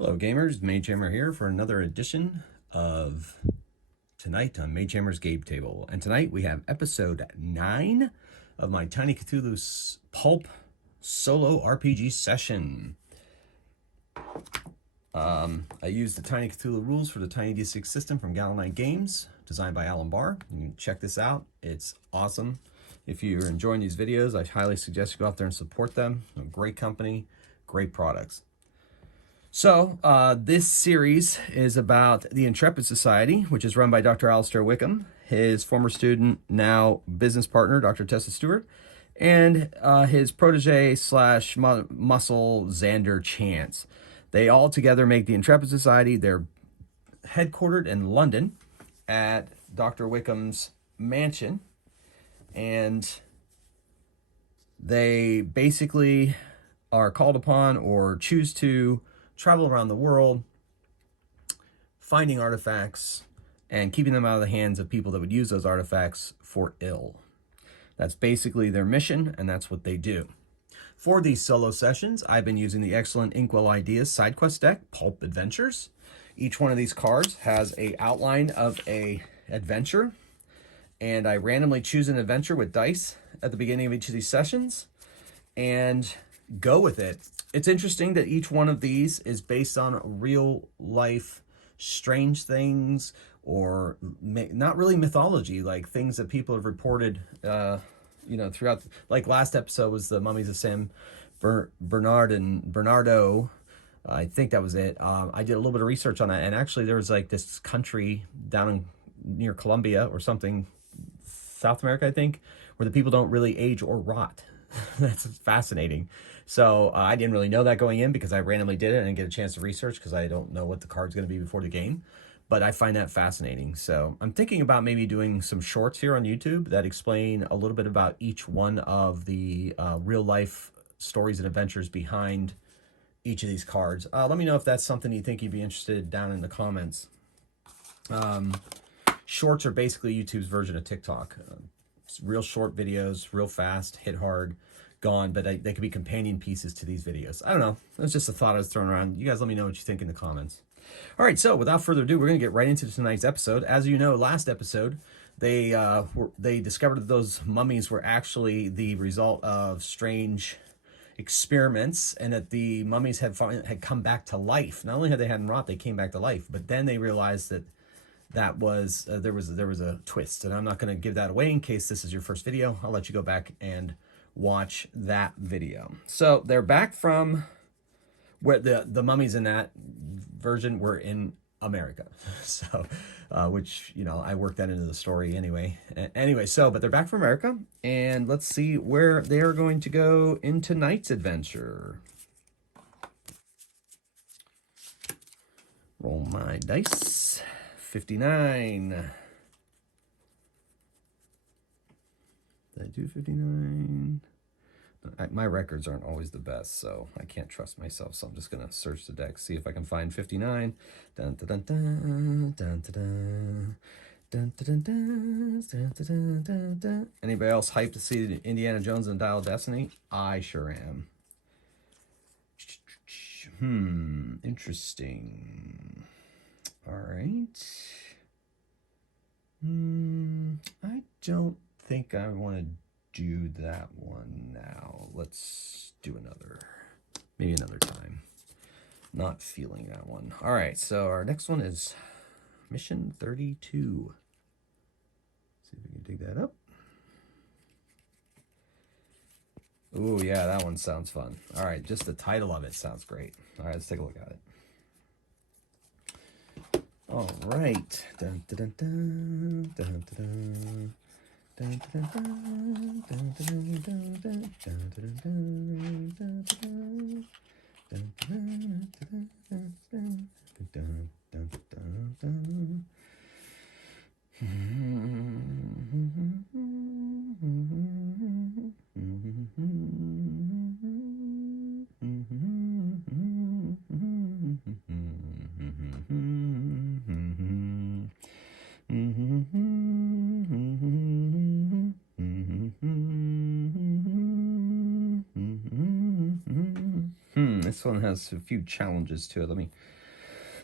Hello gamers, Magehammer here for another edition of Tonight on Magehammer's Game Table. And tonight we have episode 9 of my Tiny Cthulhu Pulp solo RPG session. I used the Tiny Cthulhu rules for the Tiny D6 system from Galvanite Games, designed by Alan Barr. You can check this out, it's awesome. If you're enjoying these videos, I highly suggest you go out there and support them. They're a great company, great products. So this series is about the Intrepid Society, which is run by Dr. Alistair Wickham, his former student, now business partner, Dr. Tessa Stewart, and his protege slash muscle, Xander Chance. They all together make the Intrepid Society. They're headquartered in London at Dr. Wickham's mansion, and they basically are called upon or choose to travel around the world, finding artifacts and keeping them out of the hands of people that would use those artifacts for ill. That's basically their mission, and that's what they do. For these solo sessions, I've been using the excellent Inkwell Ideas side quest deck, Pulp Adventures. Each one of these cards has an outline of a adventure, and I randomly choose an adventure with dice at the beginning of each of these sessions and go with it. It's interesting that each one of these is based on real life strange things, or not really mythology, like things that people have reported throughout. Like last episode was the mummies of San Bernardo. I think that was it. I did a little bit of research on that, and actually there was like this country down near Colombia or something, South America, I think, where the people don't really age or rot. That's fascinating. So I didn't really know that going in because I randomly did it and didn't get a chance to research because I don't know what the card's going to be before the game. But I find that fascinating. So I'm thinking about maybe doing some shorts here on YouTube that explain a little bit about each one of the real life stories and adventures behind each of these cards. Let me know if that's something you think you'd be interested down in the comments. Shorts are basically YouTube's version of TikTok. Real short videos, real fast, hit hard, gone, but they could be companion pieces to these videos. I don't know. That's just a thought I was throwing around. You guys let me know what you think in the comments. All right, so without further ado, we're going to get right into tonight's episode. As you know, last episode, they discovered that those mummies were actually the result of strange experiments, and that the mummies had come back to life. Not only had they hadn't rot, they came back to life, but then they realized that was there was a twist, and I'm not going to give that away in case this is your first video. I'll let you go back and watch that video. So they're back from where the mummies in that version were in America. So which, you know, I worked that into the story anyway. But they're back from America, and let's see where they are going to go in tonight's adventure. Roll my dice. 59. Did I do 59? My records aren't always the best, so I can't trust myself. So I'm just going to search the deck, see if I can find 59. Dun, dun, dun, dun, dun, dun, dun, dun, dun, dun, dun, dun, dun. Anybody else hyped to see Indiana Jones and Dial of Destiny? I sure am. Interesting. All right. I don't think I want to do that one now. Let's do maybe another time. Not feeling that one. All right, so our next one is Mission 32. See if we can dig that up. Oh yeah, that one sounds fun. All right, just the title of it sounds great. All right, let's take a look at it. All right. Dun, dun, dun, dun, dun, dun, dun, dun, dun, dun, dun, This one has a few challenges to it. Let me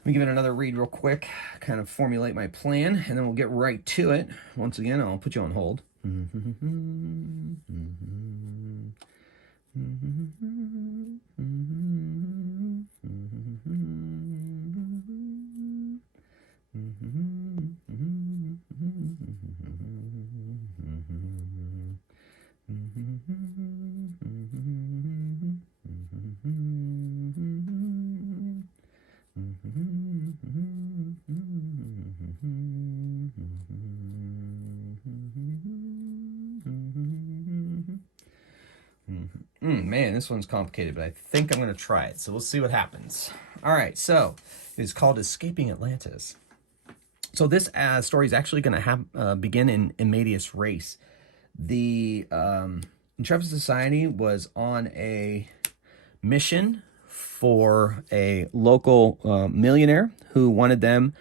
give it another read real quick, kind of formulate my plan, and then we'll get right to it. Once again, I'll put you on hold. Man, this one's complicated, but I think I'm going to try it. So we'll see what happens. All right, so it is called Escaping Atlantis. So this story is actually going to begin in Immedius Race. The Intrepid Society was on a mission for a local millionaire who wanted them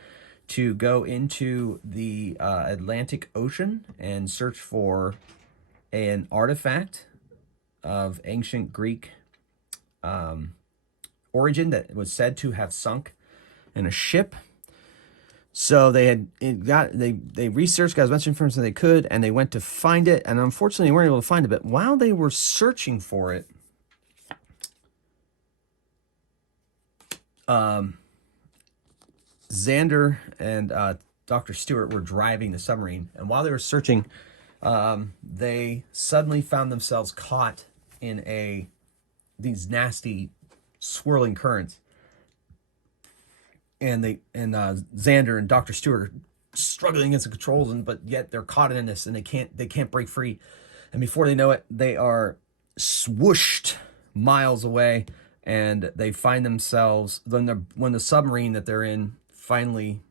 to go into the Atlantic Ocean and search for an artifact of ancient Greek origin that was said to have sunk in a ship. So they researched, got as much information as they could, and they went to find it, and unfortunately they weren't able to find it. But while they were searching for it, Xander and Dr. Stewart were driving the submarine, and while they were searching, they suddenly found themselves caught in these nasty swirling currents, and Xander and Dr. Stewart are struggling against the controls, but yet they're caught in this, and they can't break free. And before they know it, they are swooshed miles away, and they find themselves when the submarine that they're in finally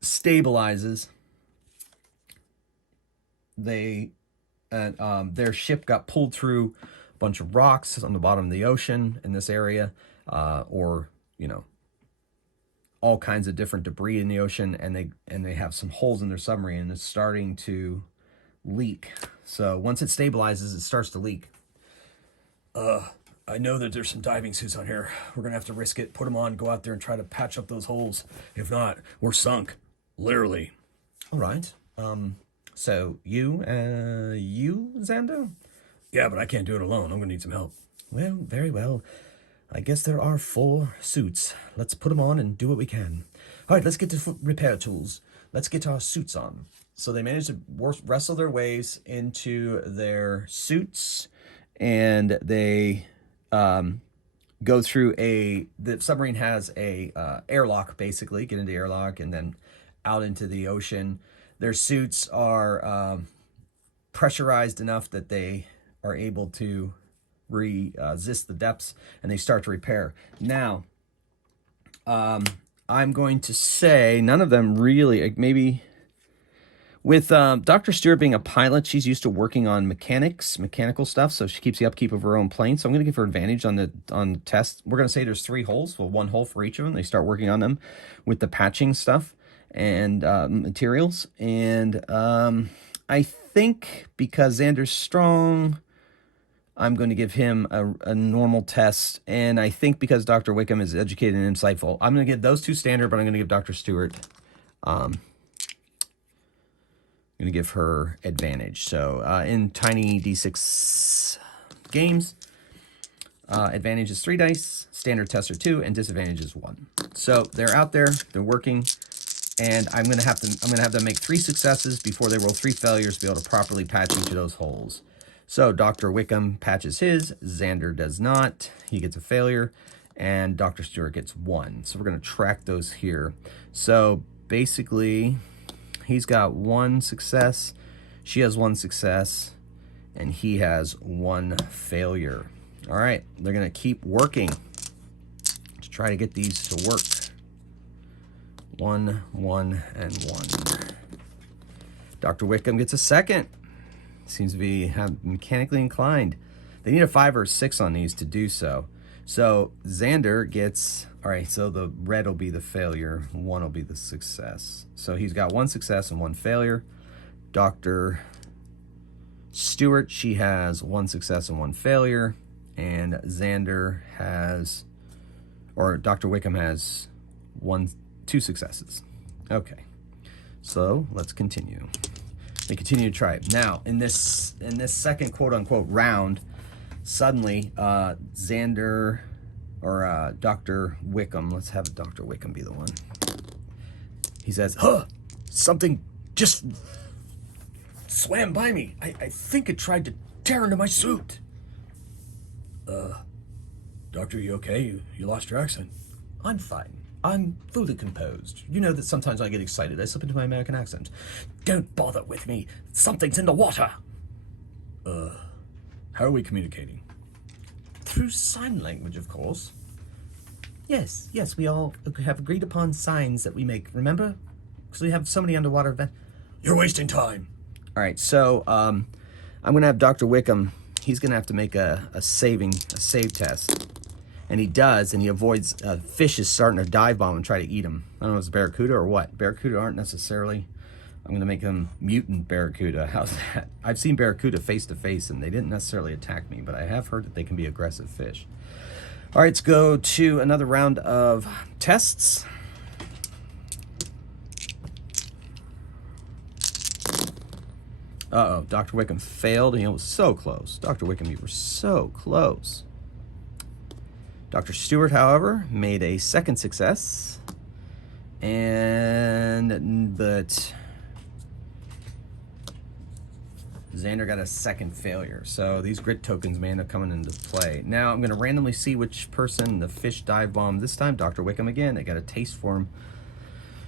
stabilizes. Their ship got pulled through a bunch of rocks on the bottom of the ocean in this area, or all kinds of different debris in the ocean, and they have some holes in their submarine, and it's starting to leak. So once it stabilizes, it starts to leak. I know that there's some diving suits on here. We're gonna have to risk it. Put them on, go out there and try to patch up those holes. If not, we're sunk, literally. All right. So you, Xander? Yeah, but I can't do it alone. I'm gonna need some help. Well, very well. I guess there are 4 suits. Let's put them on and do what we can. All right, let's get to repair tools. Let's get our suits on. So they managed to wrestle their ways into their suits, and they go through the submarine has a airlock, basically. Get into the airlock and then out into the ocean. Their suits are pressurized enough that they are able to resist the depths, and they start to repair. Now, I'm going to say none of them really, maybe with Dr. Stewart being a pilot, she's used to working on mechanical stuff, so she keeps the upkeep of her own plane. So I'm going to give her advantage on the test. We're going to say there's 3 holes, well, 1 hole for each of them. They start working on them with the patching stuff and materials. And I think because Xander's strong, I'm going to give him a normal test. And I think because Dr. Wickham is educated and insightful, I'm going to give those 2 standard, but I'm going to give Dr. Stewart, I'm going to give her advantage. So in tiny D6 games, advantage is 3 dice, standard tests are 2, and disadvantage is 1. So they're out there, they're working, and I'm going to have them make 3 successes before they roll 3 failures to be able to properly patch each of those holes. So Dr. Wickham patches his, Xander does not. He gets a failure, and Dr. Stewart gets 1. So we're going to track those here. So basically, he's got 1 success, she has 1 success, and he has 1 failure. All right, they're going to keep working to try to get these to work. 1, 1, and 1. Dr. Wickham gets a 2nd. Seems to be mechanically inclined. They need a 5 or a 6 on these to do so. So Xander gets, all right, so the red will be the failure, 1 will be the success. So he's got 1 success and 1 failure. Dr. Stewart, she has 1 success and 1 failure. and Xander has, or Dr. Wickham has 2 successes. Okay, so let's continue. We continue to try it. Now, in this second quote-unquote round, suddenly Xander, or Dr. Wickham, let's have Dr. Wickham be the one. He says, huh, something just swam by me. I think it tried to tear into my suit. Doctor, you okay? You lost your accent. I'm fine. I'm fully composed. You know that sometimes I get excited. I slip into my American accent. Don't bother with me. Something's in the water. How are we communicating? Through sign language, of course. Yes, we all have agreed upon signs that we make, remember? Because we have so many underwater events. You're wasting time. All right, so I'm going to have Dr. Wickham, he's going to have to make a save test. And he does, and he avoids, fish is starting to dive bomb and try to eat him. I don't know if it's barracuda or what. Barracuda aren't necessarily, I'm going to make him mutant barracuda. How's that? I've seen barracuda face to face, and they didn't necessarily attack me, but I have heard that they can be aggressive fish. All right, let's go to another round of tests. Uh-oh, Dr. Wickham failed. He was so close. Dr. Wickham, you were so close. Dr. Stewart, however, made a second success. But Xander got a second failure. So these grit tokens may end up coming into play. Now I'm going to randomly see which person the fish dive bomb. This time, Dr. Wickham again. I got a taste for him.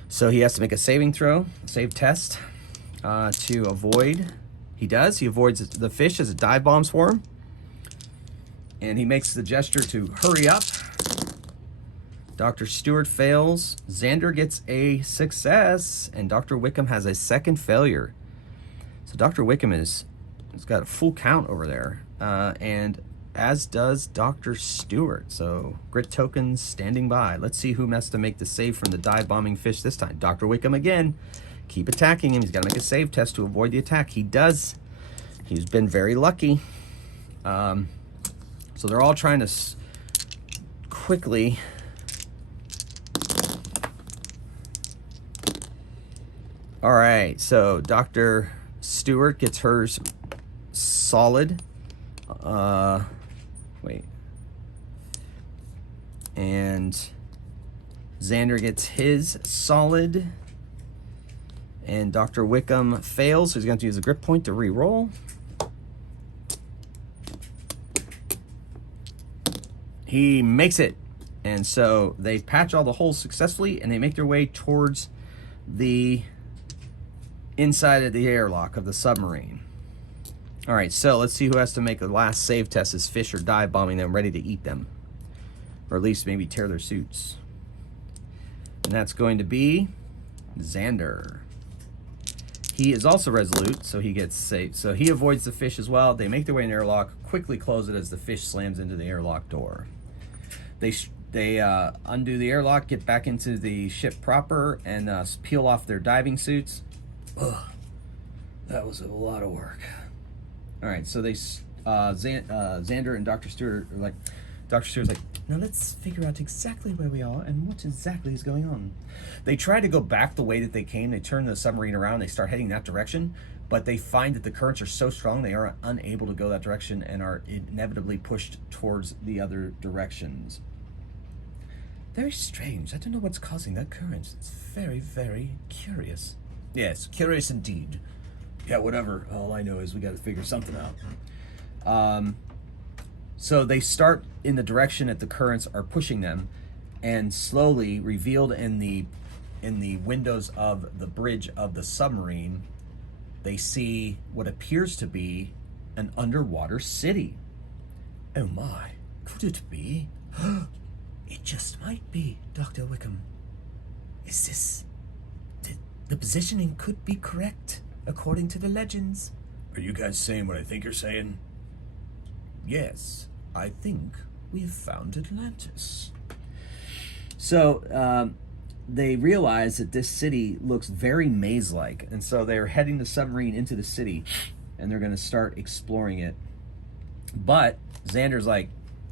So he has to make a save test to avoid. He does. He avoids the fish as it dive bombs for him. And he makes the gesture to hurry up. Dr. Stewart fails. Xander gets a success. And Dr. Wickham has a second failure. So Dr. Wickham has got a full count over there. And as does Dr. Stewart. So grit tokens standing by. Let's see who has to make the save from the dive bombing fish this time. Dr. Wickham again. Keep attacking him. He's got to make a save test to avoid the attack. He does. He's been very lucky. So they're all trying to quickly all right, so Dr. Stewart gets hers solid. Wait. And Xander gets his solid. And Dr. Wickham fails, so he's going to use a grip point to re-roll. He makes it. And so they patch all the holes successfully, and they make their way towards the inside of the airlock of the submarine. All right, so let's see who has to make the last save test as fish are dive bombing them, ready to eat them. Or at least maybe tear their suits. And that's going to be Xander. He is also resolute, so he gets saved. So he avoids the fish as well. They make their way in the airlock, quickly close it as the fish slams into the airlock door. They undo the airlock, get back into the ship proper, and peel off their diving suits. Ugh, that was a lot of work. All right, so they Xander and Dr. Stewart are like, Dr. Stewart's like, now let's figure out exactly where we are and what exactly is going on. They try to go back the way that they came. They turn the submarine around. They start heading that direction, but they find that the currents are so strong they are unable to go that direction and are inevitably pushed towards the other directions. Very strange. I don't know what's causing that current. It's very, very curious. Yes, curious indeed. Yeah, whatever. All I know is we got to figure something out. So they start in the direction that the currents are pushing them, and slowly, revealed in the windows of the bridge of the submarine, they see what appears to be an underwater city. Oh my, could it be? It just might be, Dr. Wickham. Is this... The positioning could be correct, according to the legends. Are you guys saying what I think you're saying? Yes, I think we have found Atlantis. So they realize that this city looks very maze-like, and so they're heading the submarine into the city, and they're going to start exploring it. But Xander's like,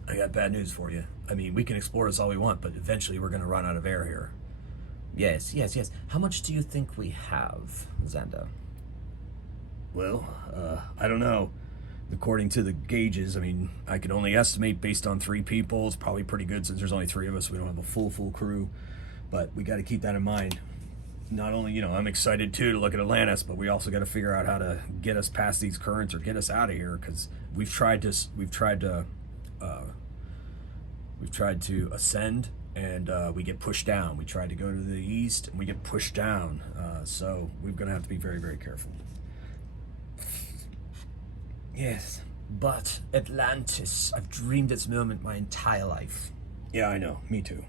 I got bad news for you. I mean, we can explore this all we want, but eventually we're going to run out of air here. Yes. How much do you think we have, Xander? Well, I don't know. According to the gauges, I mean, I could only estimate based on 3 people. It's probably pretty good since there's only 3 of us. We don't have a full crew. But we got to keep that in mind. Not only, you know, I'm excited too to look at Atlantis, but we also got to figure out how to get us past these currents or get us out of here, because we've tried to ascend, and we get pushed down. We tried to go to the east and we get pushed down. So we're going to have to be very, very careful. Yes, but Atlantis, I've dreamed its moment my entire life. Yeah, I know. Me too.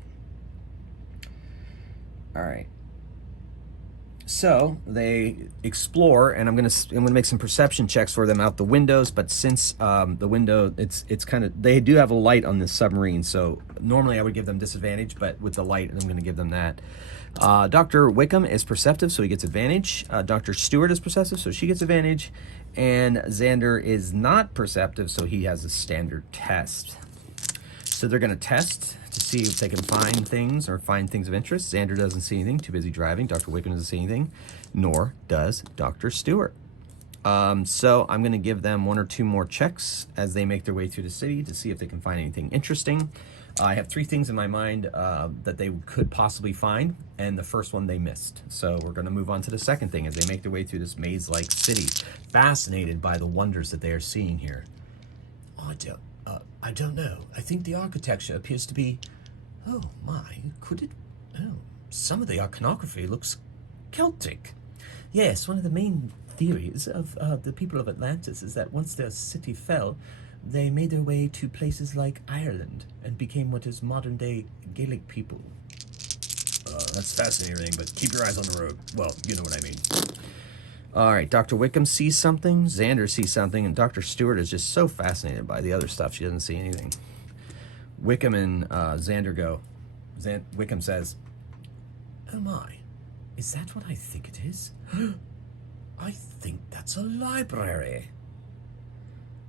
All right. So they explore, and I'm gonna make some perception checks for them out the windows. But since the window, it's kind of, they do have a light on this submarine, so normally I would give them disadvantage, but with the light, I'm gonna give them that. Dr. Wickham is perceptive, so he gets advantage. Dr. Stewart is perceptive, so she gets advantage, and Xander is not perceptive, so he has a standard test. So they're gonna test to see if they can find things or find things of interest. Xander doesn't see anything, too busy driving. Dr. Wickham doesn't see anything, nor does Dr. Stewart. So I'm going to give them 1 or 2 more checks as they make their way through the city to see if they can find anything interesting. I have 3 things in my mind that they could possibly find, and the first one they missed. So we're going to move on to the second thing as they make their way through this maze-like city, fascinated by the wonders that they are seeing here. I don't know. I think the architecture appears to be... Oh my, could it... Oh, some of the iconography looks Celtic. Yes, one of the main theories of the people of Atlantis is that once their city fell, they made their way to places like Ireland and became what is modern-day Gaelic people. That's fascinating, but keep your eyes on the road. Well, you know what I mean. All right, Dr. Wickham sees something, Xander sees something, and Dr. Stewart is just so fascinated by the other stuff, she doesn't see anything. Wickham and Xander go. Wickham says, Oh my, is that what I think it is? I think that's a library.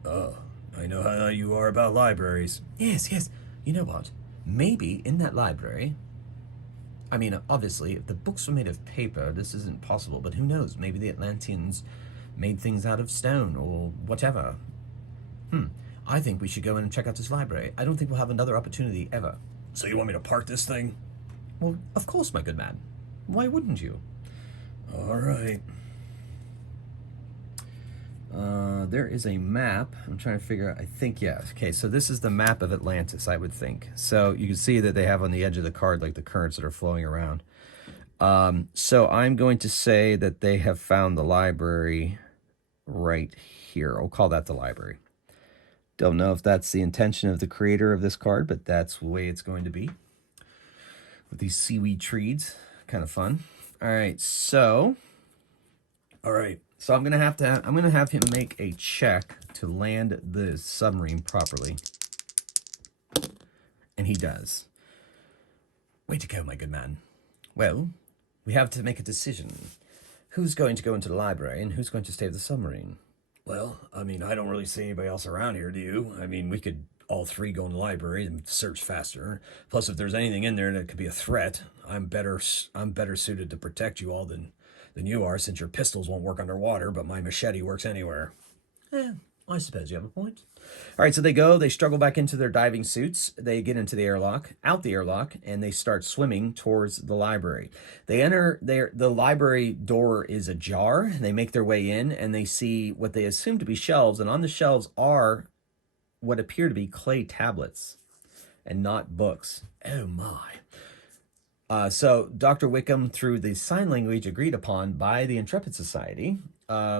Oh, I know how you are about libraries. Yes. You know what? Maybe in that library... I mean, obviously, if the books were made of paper, this isn't possible, but who knows? Maybe the Atlanteans made things out of stone or whatever. I think we should go in and check out this library. I don't think we'll have another opportunity ever. So you want me to park this thing? Well, of course, my good man. Why wouldn't you? All right. there is a map. I'm trying to figure out, I think, yeah. Okay, so this is the map of Atlantis, I would think. So you can see that they have on the edge of the card, like the currents that are flowing around. So I'm going to say that they have found the library right here. We'll call that the library. Don't know if that's the intention of the creator of this card, but that's the way it's going to be. With these seaweed trees. Kind of fun. All right, so... All right. So I'm gonna have him make a check to land the submarine properly. And he does. Way to go, my good man. Well, we have to make a decision. Who's going to go into the library and who's going to stay at the submarine? Well, I mean, I don't really see anybody else around here, do you? I mean, we could all three go in the library and search faster. Plus, if there's anything in there that could be a threat, I'm better suited to protect you all than you are, since your pistols won't work underwater, but my machete works anywhere. Yeah, I suppose you have a point. All right, so they struggle back into their diving suits. They get into the airlock, and they start swimming towards the library. They enter the library door is ajar. They make their way in, and they see what they assume to be shelves, and on the shelves are what appear to be clay tablets and not books. Oh my. So Dr. Wickham, through the sign language agreed upon by the Intrepid Society,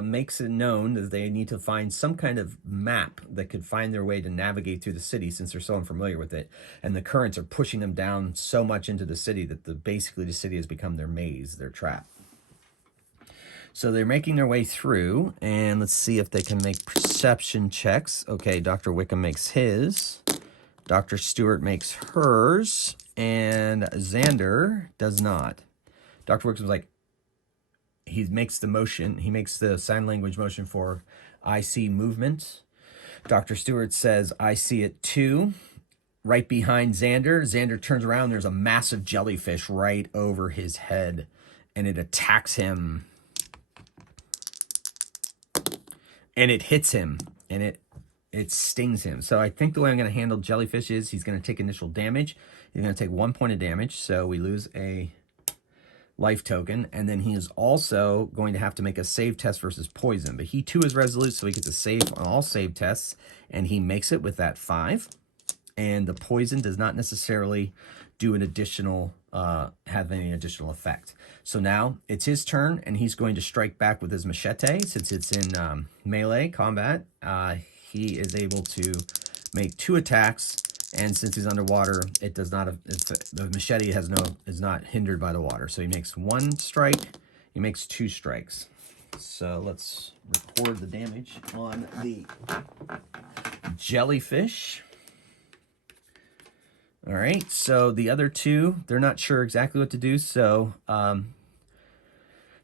makes it known that they need to find some kind of map that could find their way to navigate through the city, since they're so unfamiliar with it. And the currents are pushing them down so much into the city that basically the city has become their maze, their trap. So they're making their way through, and let's see if they can make perception checks. Okay, Dr. Wickham makes his. Dr. Stewart makes hers. And Xander does not. Dr. Wickson's like, he makes the sign language motion for I see movement. Dr. Stewart says, I see it too. right behind Xander. Xander turns around. There's a massive jellyfish right over his head, and it attacks him. And it hits him, and it stings him. So I think the way I'm going to handle jellyfish is he's going to take initial damage. He's going to take 1 point of damage, so we lose a life token. And then he is also going to have to make a save test versus poison. But he too is resolute, so he gets a save on all save tests, and he makes it with that 5. And the poison does not necessarily do an additional, have any additional effect. So now it's his turn, and he's going to strike back with his machete. Since it's in melee combat, he is able to make 2 attacks, and since he's underwater, it does not. The machete is not hindered by the water. So he makes 1 strike. He makes 2 strikes. So let's record the damage on the jellyfish. All right, so the other 2, they're not sure exactly what to do, so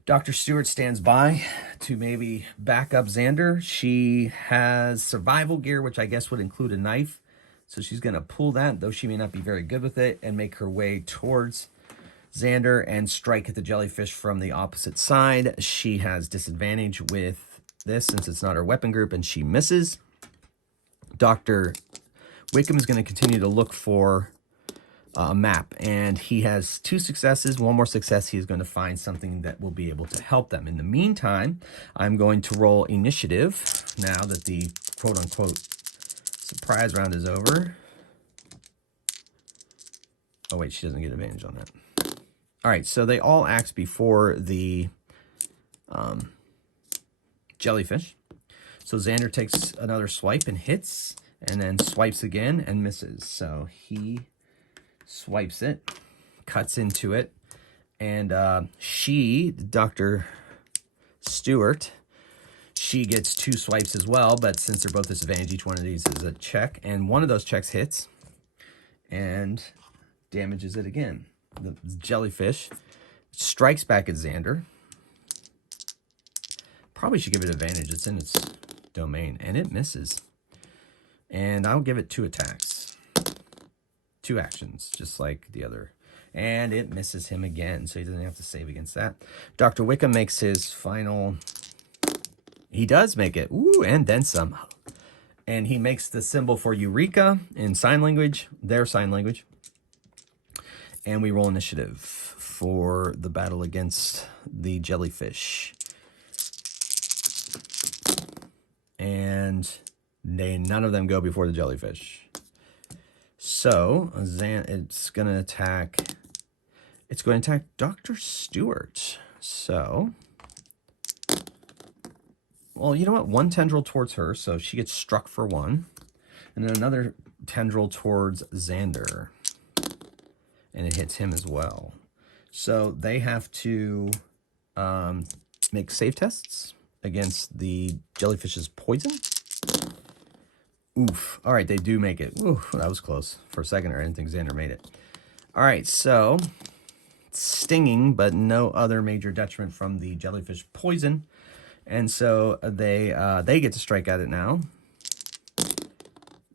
Dr. Stewart stands by to maybe back up Xander. She has survival gear, which I guess would include a knife, so she's going to pull that, though she may not be very good with it, and make her way towards Xander and strike at the jellyfish from the opposite side. She has disadvantage with this since it's not her weapon group, and she misses. Dr. Wickham is going to continue to look for a map, and he has 2 successes. 1 more success, he's going to find something that will be able to help them. In the meantime, I'm going to roll initiative now that the quote-unquote surprise round is over. Oh, wait, she doesn't get advantage on that. All right, so they all act before the jellyfish. So Xander takes another swipe and hits, and then swipes again and misses. So he swipes it, cuts into it, and Dr. Stewart, she gets 2 swipes as well, but since they're both disadvantaged, each one of these is a check, and one of those checks hits and damages it again. The jellyfish strikes back at Xander. Probably should give it advantage. It's in its domain, and it misses. And I'll give it 2 attacks. 2 actions, just like the other. And it misses him again, so he doesn't have to save against that. Dr. Wickham makes his final... He does make it. Ooh, and then some. And he makes the symbol for Eureka in sign language, their sign language. And we roll initiative for the battle against the jellyfish. And none of them go before the jellyfish. So it's going to attack Dr. Stewart. So, well, you know what? 1 tendril towards her, so she gets struck for 1. And then another tendril towards Xander. And it hits him as well. So they have to make save tests against the jellyfish's poison. Oof. All right, they do make it. Oof, that was close. For a second, I didn't think Xander made it. All right, so stinging, but no other major detriment from the jellyfish poison. And so they get to strike at it now.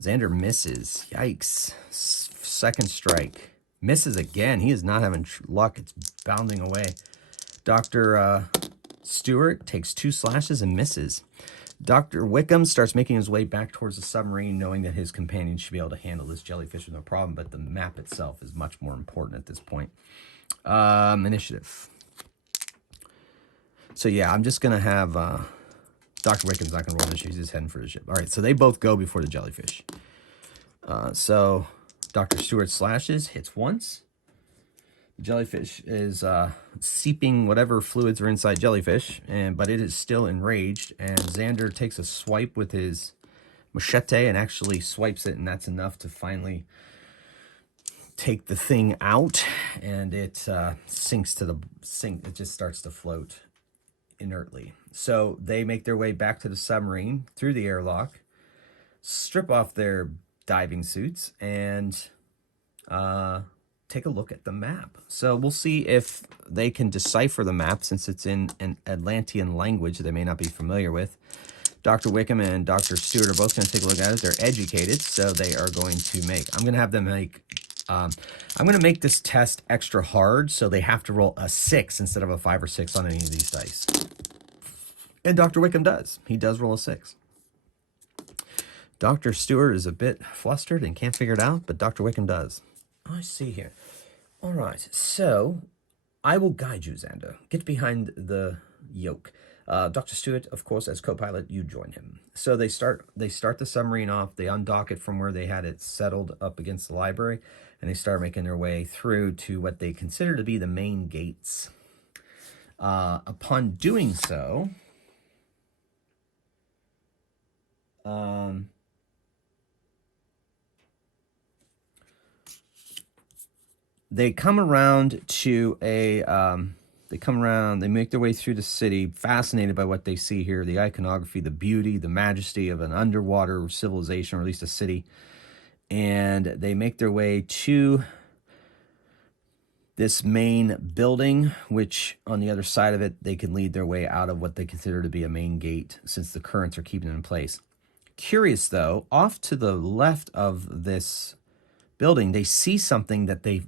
Xander misses. Yikes. Second strike. Misses again. He is not having luck. It's bounding away. Dr. Stewart takes 2 slashes and misses. Dr. Wickham starts making his way back towards the submarine, knowing that his companion should be able to handle this jellyfish with no problem, but the map itself is much more important at this point. Initiative. So yeah, I'm just going to have... Dr. Wickham's not going to roll initiative. He's just heading for the ship. All right, so they both go before the jellyfish. So Dr. Stewart slashes, hits once. The jellyfish is seeping whatever fluids are inside jellyfish, but it is still enraged. And Xander takes a swipe with his machete and actually swipes it, and that's enough to finally take the thing out. And it sinks to the sink. It just starts to float inertly. So they make their way back to the submarine through the airlock, strip off their diving suits, and take a look at the map. So we'll see if they can decipher the map, since it's in an Atlantean language they may not be familiar with. Dr. Wickham and Dr. Stewart are both going to take a look at it. They're educated, so they are going to make. I'm going to have them make. I'm going to make this test extra hard, so they have to roll a 6 instead of a 5 or 6 on any of these dice. And Dr. Wickham does. He does roll a 6. Dr. Stewart is a bit flustered and can't figure it out, but Dr. Wickham does. I see here. All right, so I will guide you, Xander. Get behind the yoke. Dr. Stewart, of course, as co-pilot, you join him. So they start the submarine off. They undock it from where they had it settled up against the library, and they start making their way through to what they consider to be the main gates. Upon doing so, they come around to a, they make their way through the city, fascinated by what they see here, the iconography, the beauty, the majesty of an underwater civilization, or at least a city. And they make their way to this main building, which on the other side of it, they can lead their way out of what they consider to be a main gate, since the currents are keeping it in place. Curious, though, off to the left of this building, they see something that they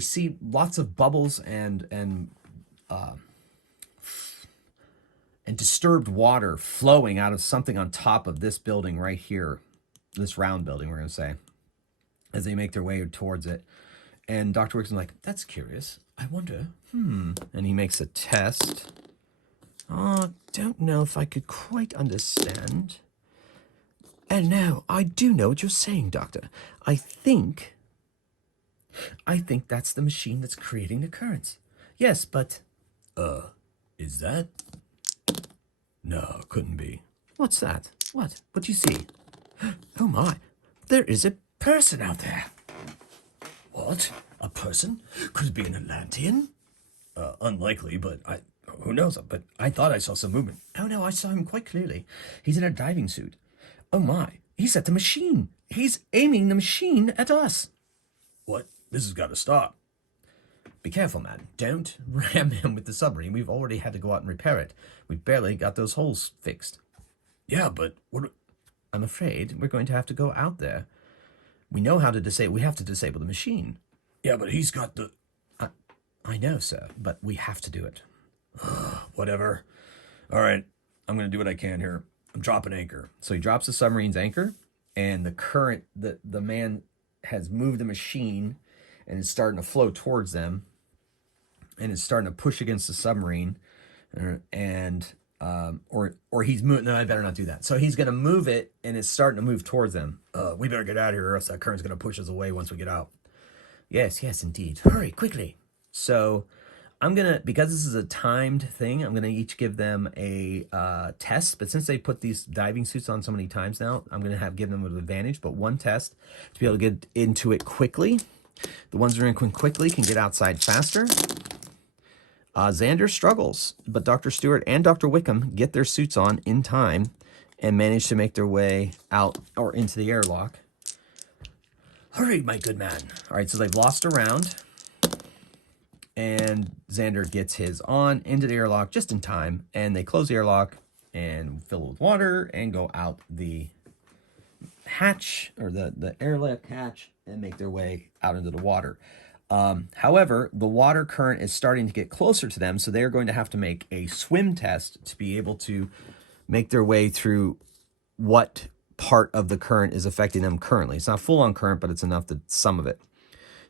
see lots of bubbles and disturbed water flowing out of something on top of this building right here, this round building, we're going to say, as they make their way towards it. And Dr. Wickson's like, that's curious. I wonder, And he makes a test. Don't know if I could quite understand. And no, I do know what you're saying, Doctor. I think that's the machine that's creating the currents. Yes, but... Is that? No, couldn't be. What's that? What? What do you see? Oh my, there is a person out there. What? A person? Could it be an Atlantean? Unlikely, but who knows? But I thought I saw some movement. Oh no, I saw him quite clearly. He's in a diving suit. Oh my, he's at the machine. He's aiming the machine at us. What? This has got to stop. Be careful, man. Don't ram him with the submarine. We've already had to go out and repair it. We barely got those holes fixed. Yeah, but what? I'm afraid we're going to have to go out there. We know how to disable. We have to disable the machine. Yeah, but he's got the... I know, sir, but we have to do it. Whatever. All right, I'm going to do what I can here. I'm dropping anchor. So he drops the submarine's anchor, and the current, the man has moved the machine, and it's starting to flow towards them, and it's starting to push against the submarine, or he's moving. No, I better not do that. So he's going to move it, and it's starting to move towards them. We better get out of here, or else that current's going to push us away once we get out. Yes, indeed. Hurry, quickly. So I'm going to, because this is a timed thing, I'm going to each give them a test. But since they put these diving suits on so many times now, I'm going to give them an advantage. But one test to be able to get into it quickly. The ones that are in quickly can get outside faster. Xander struggles, but Dr. Stewart and Dr. Wickham get their suits on in time and manage to make their way out or into the airlock. Hurry, my good man. All right, so they've lost a round. And Xander gets his on into the airlock just in time. And they close the airlock and fill it with water and go out the hatch, or the airlock hatch, and make their way out into the water. However, the water current is starting to get closer to them, so they're going to have to make a swim test to be able to make their way through what part of the current is affecting them currently. It's not full-on current, but it's enough that some of it.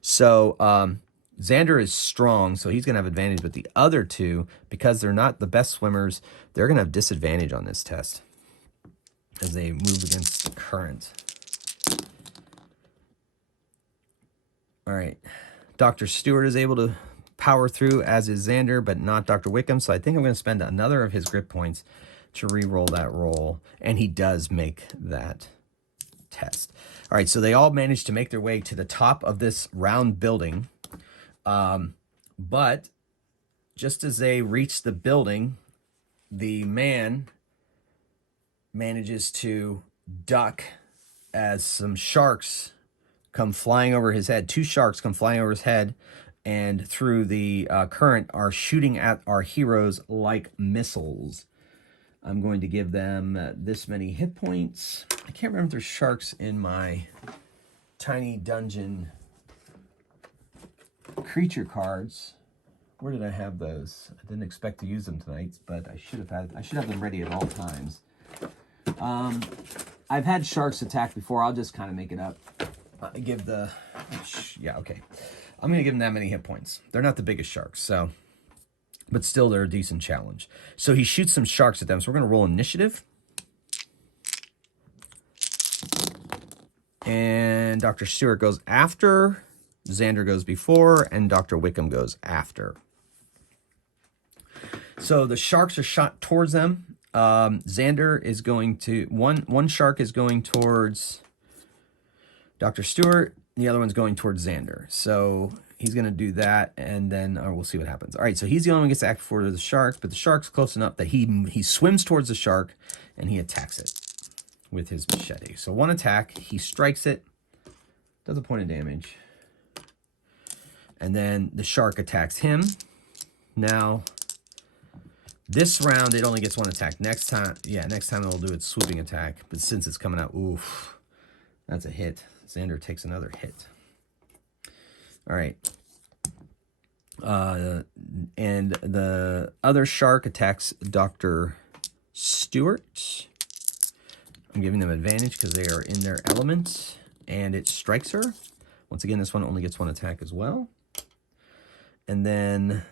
So Xander is strong, so he's going to have advantage, but the other two, because they're not the best swimmers, they're going to have disadvantage on this test as they move against the current. All right. Dr. Stewart is able to power through, as is Xander, but not Dr. Wickham. So I think I'm going to spend another of his grip points to re-roll that roll. And he does make that test. All right, so they all managed to make their way to the top of this round building. But just as they reach the building, the man manages to duck as some sharks come flying over his head. Two sharks come flying over his head, and through the current are shooting at our heroes like missiles. I'm going to give them this many hit points. I can't remember if there's sharks in my tiny dungeon creature cards. Where did I have those? I didn't expect to use them tonight, but I should have them ready at all times. I've had sharks attack before. I'll just kind of make it up. Okay. I'm going to give them that many hit points. They're not the biggest sharks, so, but still they're a decent challenge. So he shoots some sharks at them. So we're going to roll initiative. And Dr. Stewart goes after, Xander goes before, and Dr. Wickham goes after. So the sharks are shot towards them. Xander is going to, one shark is going towards Dr. Stewart, the other one's going towards Xander. So he's going to do that, and then we'll see what happens. All right, so he's the only one who gets to act for the shark, but the shark's close enough that he swims towards the shark, and he attacks it with his machete. So one attack, he strikes it, does a point of damage, and then the shark attacks him. Now, this round, it only gets one attack. Next time it'll do its swooping attack. But since it's coming out, oof, that's a hit. Xander takes another hit. All right. And the other shark attacks Dr. Stewart. I'm giving them advantage because they are in their element. And it strikes her. Once again, this one only gets one attack as well. And then...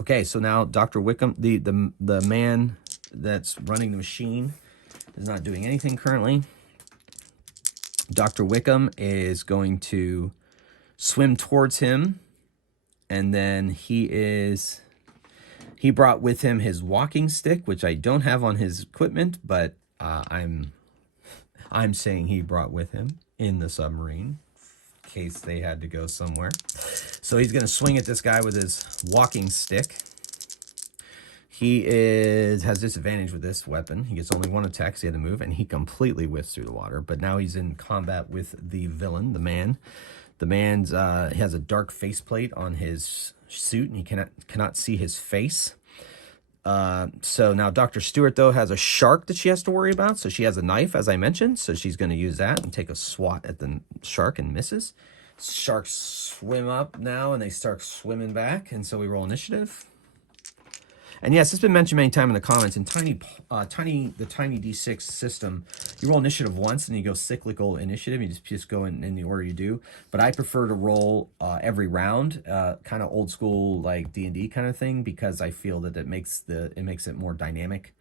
Okay, so now Dr. Wickham, the man that's running the machine, is not doing anything currently. Dr. Wickham is going to swim towards him, and then he brought with him his walking stick, which I don't have on his equipment, but I'm saying he brought with him in the submarine in case they had to go somewhere. So he's going to swing at this guy with his walking stick. He has disadvantage with this weapon. He gets only one attack because he had to move, and he completely whiffs through the water. But now he's in combat with the villain, the man. The man's has a dark faceplate on his suit, and he cannot see his face. So now Dr. Stewart, though, has a shark that she has to worry about. So she has a knife, as I mentioned. So she's going to use that and take a swat at the shark and misses. Sharks swim up now, and they start swimming back. And so we roll initiative. And yes, it's been mentioned many times in the comments. In the Tiny D6 system, you roll initiative once, and you go cyclical initiative. You just go in the order you do. But I prefer to roll every round, kind of old school like D&D kind of thing, because I feel that it makes it more dynamic.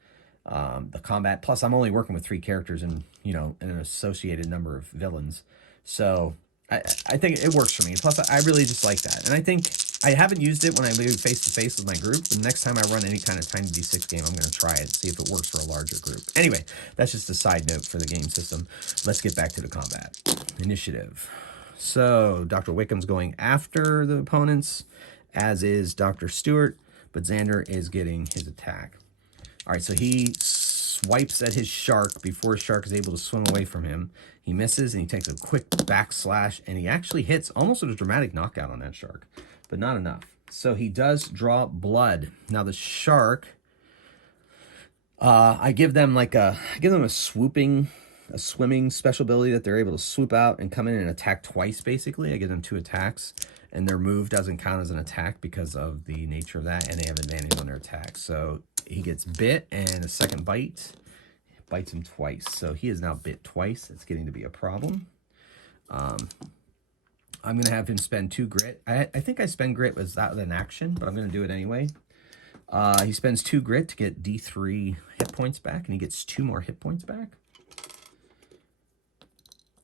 The combat. Plus, I'm only working with 3 characters and an associated number of villains. So I think it works for me. Plus, I really just like that, and I think. I haven't used it when I live face-to-face with my group, but next time I run any kind of Tiny D6 game, I'm going to try it, see if it works for a larger group. Anyway, that's just a side note for the game system. Let's get back to the combat. Initiative. So, Dr. Wickham's going after the opponents, as is Dr. Stewart, but Xander is getting his attack. All right, so he swipes at his shark before his shark is able to swim away from him. He misses, and he takes a quick backslash, and he actually hits almost with a dramatic knockout on that shark. But not enough. So he does draw blood. Now the shark, I give them a swimming special ability that they're able to swoop out and come in and attack twice, basically. I give them 2 attacks, and their move doesn't count as an attack because of the nature of that, and they have advantage on their attack. So he gets bit, and a second bite bites him twice. So he is now bit twice. It's getting to be a problem. I'm going to have him spend 2 grit. I think I spend grit without an action, but I'm going to do it anyway. He spends 2 grit to get D3 hit points back, and he gets 2 more hit points back.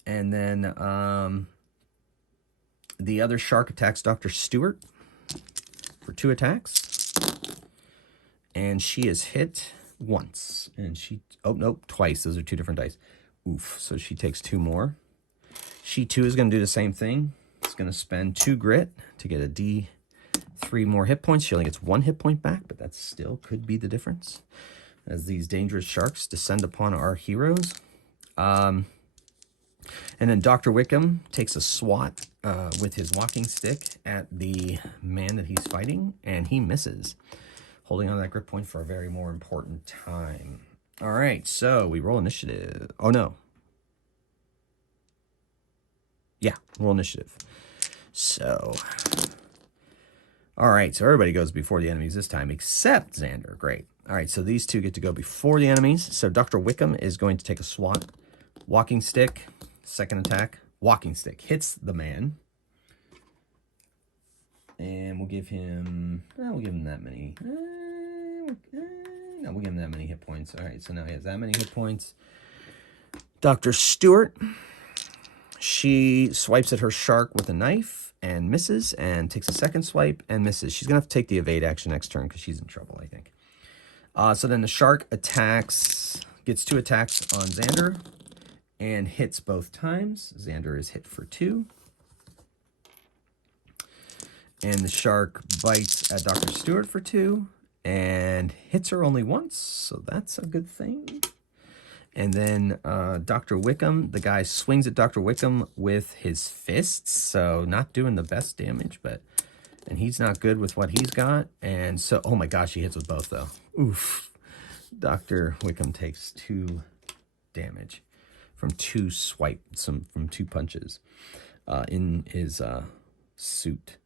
And then the other shark attacks Dr. Stewart for 2 attacks. And she is hit once. And twice. Those are 2 different dice. Oof. So she takes 2 more. She, too, is going to do the same thing. It's going to spend 2 grit to get a D3 more hit points. She only gets 1 hit point back, but that still could be the difference as these dangerous sharks descend upon our heroes. And then Dr. Wickham takes a swat with his walking stick at the man that he's fighting, and he misses. Holding on to that grip point for a very more important time. All right, so we roll initiative. Oh, no. Yeah, roll initiative. So, all right, so everybody goes before the enemies this time, except Xander. Great. All right, so these two get to go before the enemies. So Dr. Wickham is going to take a swat. Walking stick, second attack. Walking stick hits the man. And we'll give him, we'll give him that many. No, we'll give him that many hit points. All right, so now he has that many hit points. Dr. Stewart, she swipes at her shark with a knife and misses, and takes a second swipe and misses. She's going to have to take the evade action next turn because she's in trouble, I think. So then the shark attacks, gets 2 attacks on Xander, and hits both times. Xander is hit for 2. And the shark bites at Dr. Stewart for 2 and hits her only once, so that's a good thing. And then Dr. Wickham, the guy swings at Dr. Wickham with his fists, so not doing the best damage, and he's not good with what he's got. And so, oh my gosh, he hits with both though. Oof. Dr. Wickham takes 2 damage from 2 from 2 punches in his suit.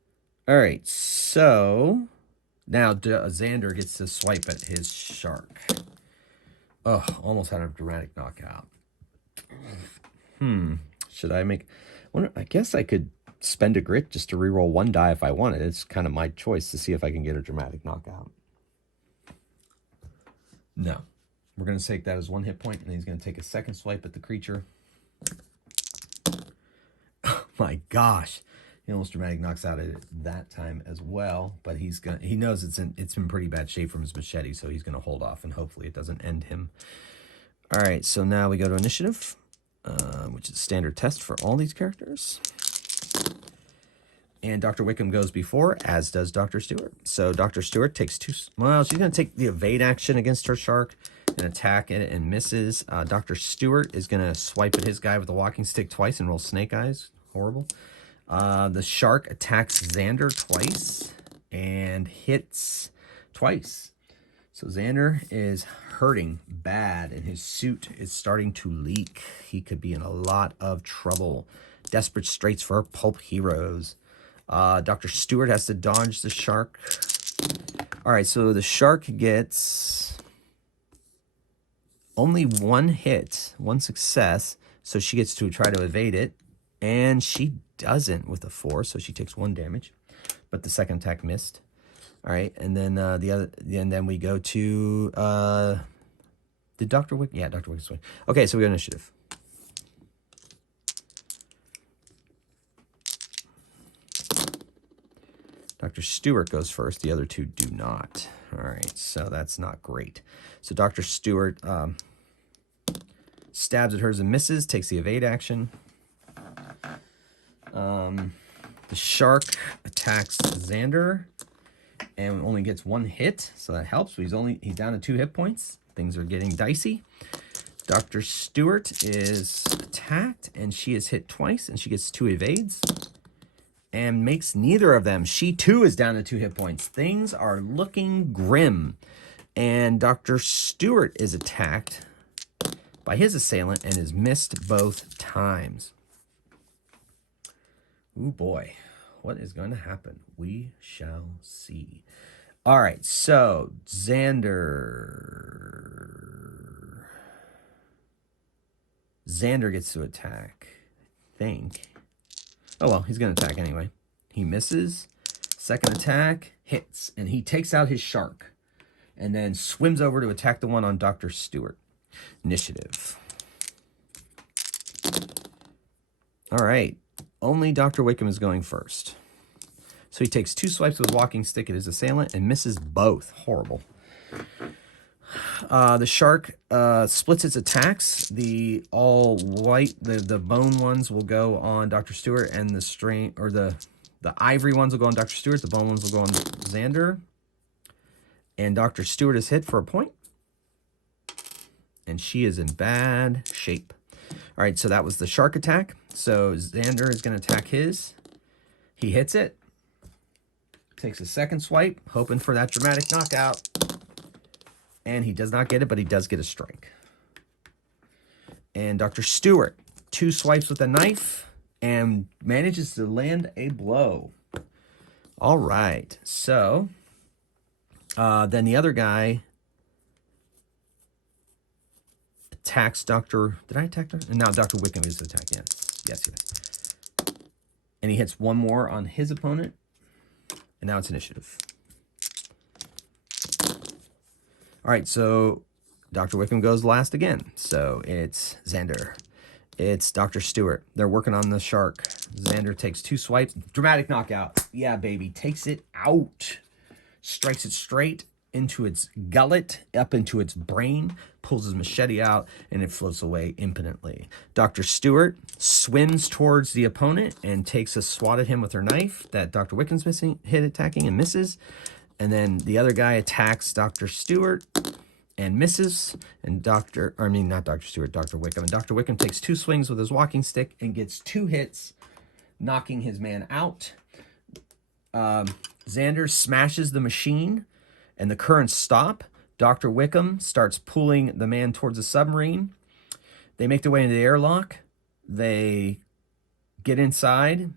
All right, so now Xander gets to swipe at his shark. Oh, almost had a dramatic knockout. Should I make... I guess I could spend a grit just to reroll 1 die if I wanted. It's kind of my choice to see if I can get a dramatic knockout. No. We're going to take that as 1 hit point, and he's going to take a second swipe at the creature. Oh my gosh. He almost dramatic knocks out at it that time as well, but he knows it's in pretty bad shape from his machete, so he's gonna hold off and hopefully it doesn't end him. All right, so now we go to initiative, which is a standard test for all these characters. And Dr. Wickham goes before, as does Dr. Stewart. So Dr. Stewart takes 2. Well, she's gonna take the evade action against her shark and attack it and misses. Dr. Stewart is gonna swipe at his guy with a walking stick twice and roll snake eyes. Horrible. The shark attacks Xander twice and hits twice. So Xander is hurting bad and his suit is starting to leak. He could be in a lot of trouble. Desperate straits for pulp heroes. Dr. Stewart has to dodge the shark. All right, so the shark gets only 1 hit, 1 success. So she gets to try to evade it. And she doesn't with a 4, so she takes 1 damage, but the second attack missed. All right, and then then we go to did Dr. Wick? Yeah, Dr. Wick's win. Okay, so we go initiative. Dr. Stewart goes first. The other 2 do not. All right, so that's not great. So Dr. Stewart stabs at hers and misses. Takes the evade action. The shark attacks Xander and only gets 1 hit, so that helps. He's down to 2 hit points. Things are getting dicey. Dr. Stewart is attacked and she is hit twice and she gets 2 evades and makes neither of them. She too is down to 2 hit points. Things are looking grim. And Dr. Stewart is attacked by his assailant and is missed both times. Ooh, boy. What is going to happen? We shall see. All right, so Xander gets to attack, I think. Oh, well, he's going to attack anyway. He misses. Second attack, hits, and he takes out his shark and then swims over to attack the one on Dr. Stewart. Initiative. All right. Only Dr. Wickham is going first. So he takes 2 swipes with walking stick at his assailant and misses both. Horrible. The shark splits its attacks. The all white, the bone ones will go on Dr. Stewart, and the ivory ones will go on Dr. Stewart. The bone ones will go on Xander. And Dr. Stewart is hit for a point. And she is in bad shape. All right, so that was the shark attack. So Xander is going to attack his. He hits it. takes a second swipe, hoping for that dramatic knockout. And he does not get it, but he does get a strike. And Dr. Stewart, 2 swipes with a knife and manages to land a blow. All right, so then the other guy attacks Dr. Did I attack Dr.? Now Dr. Wickham is attacking. Yes. And he hits one more on his opponent. And now it's initiative. All right, so Dr. Wickham goes last again. So it's Xander. It's Dr. Stewart. They're working on the shark. Xander takes 2 swipes. Dramatic knockout. Yeah, baby. Takes it out. Strikes it straight into its gullet, up into its brain, pulls his machete out, and it floats away impotently. Dr. Stewart swims towards the opponent and takes a swat at him with her knife that Dr. Wickham's attacking and misses. And then the other guy attacks Dr. Stewart and misses. And Dr. Wickham. And Dr. Wickham takes 2 swings with his walking stick and gets 2 hits, knocking his man out. Xander smashes the machine and the currents stop. Dr. Wickham starts pulling the man towards the submarine. They make their way into the airlock. They get inside.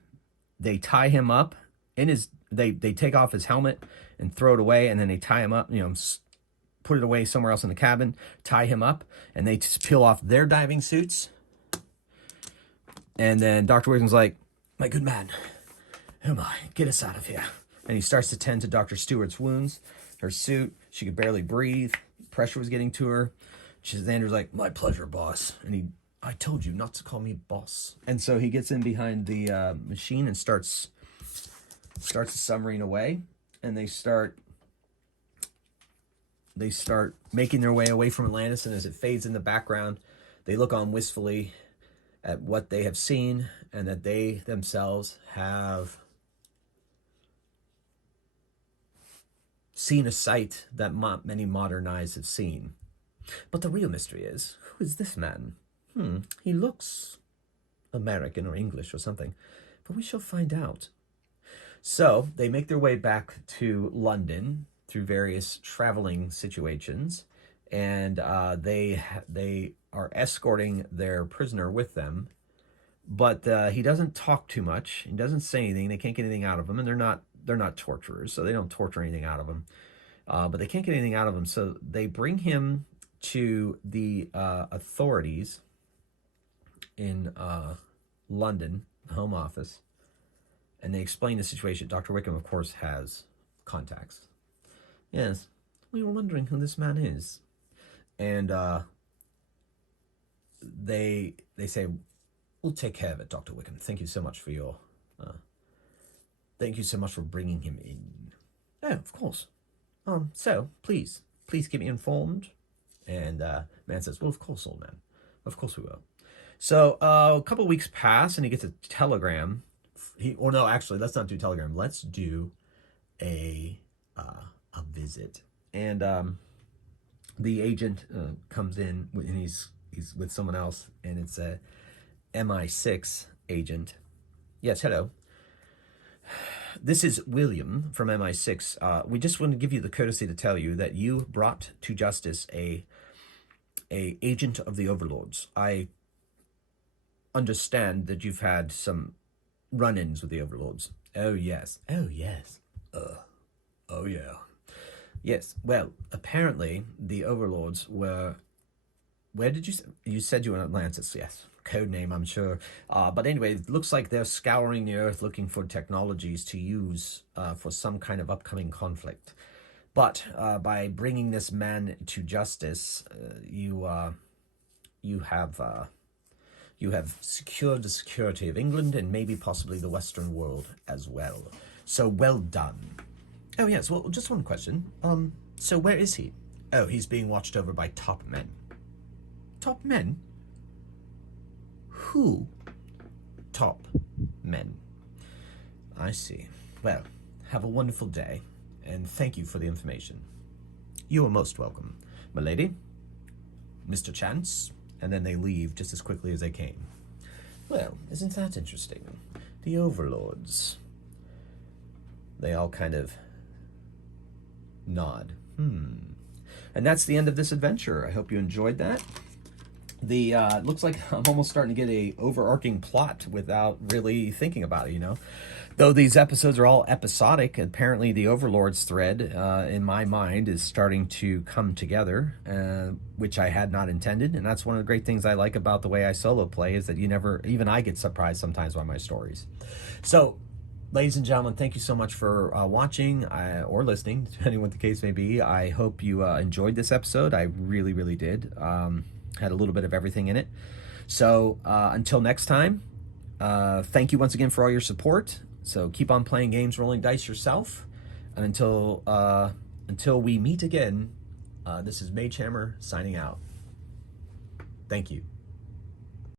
They tie him up. They take off his helmet and throw it away, and then they tie him up, put it away somewhere else in the cabin, tie him up, and they just peel off their diving suits. And then Dr. Wickham's like, "My good man, who am I? Get us out of here." And he starts to tend to Dr. Stewart's wounds. Her suit, she could barely breathe. Pressure was getting to her. Xander's like, "My pleasure, boss." And "I told you not to call me boss." And so he gets in behind the machine and starts the submarine away. And they start making their way away from Atlantis. And as it fades in the background, they look on wistfully at what they have seen and that they themselves have seen a sight that many modern eyes have seen. But the real mystery is, who is this man? He looks American or English or something, but we shall find out. So they make their way back to London through various traveling situations, and they are escorting their prisoner with them. But he doesn't talk too much. He doesn't say anything. They can't get anything out of him, and they're not torturers, so they don't torture anything out of him. But they can't get anything out of him, so they bring him to the authorities in London, the Home Office, and they explain the situation. Dr. Wickham, of course, has contacts. "Yes, we were wondering who this man is." And they say, "We'll take care of it, Dr. Wickham. Thank you so much for your... thank you so much for bringing him in." "Oh, of course. So, please keep me informed." And man says, "Well, of course, old man. Of course we will." So a couple weeks pass, and he gets a telegram. Actually, let's not do telegram. Let's do a visit. And the agent comes in, and he's with someone else, and it's a MI6 agent. "Yes, hello. This is William from MI6. We just want to give you the courtesy to tell you that you brought to justice a agent of the overlords. I understand that you've had some run-ins with the overlords." "Oh, yes. Oh, yes. Oh, yeah. Yes. Well, apparently the overlords were... Where did you say? You said you were in Atlantis." "Yes. Code name, I'm sure. But anyway, it looks like they're scouring the earth looking for technologies to use for some kind of upcoming conflict. But by bringing this man to justice, you have secured the security of England and maybe possibly the Western world as well. So well done." "Oh, yes. Well, just one question. So where is he?" "Oh, he's being watched over by top men." "Top men? Who? Top men. I see. Well, have a wonderful day, and thank you for the information." "You are most welcome, my lady. Mr. Chance." And then they leave just as quickly as they came. Well, isn't that interesting? The overlords. They all kind of nod. And that's the end of this adventure. I hope you enjoyed that. The it looks like I'm almost starting to get a overarching plot without really thinking about it, you know. Though these episodes are all episodic, apparently the Overlord's thread in my mind is starting to come together, which I had not intended. And that's one of the great things I like about the way I solo play, is that even I get surprised sometimes by my stories. So, ladies and gentlemen, thank you so much for watching or listening, depending what the case may be. I hope you enjoyed this episode. I really, really did. Had a little bit of everything in it. So until next time, thank you once again for all your support. So keep on playing games, rolling dice yourself. And until we meet again, this is Magehammer signing out. Thank you.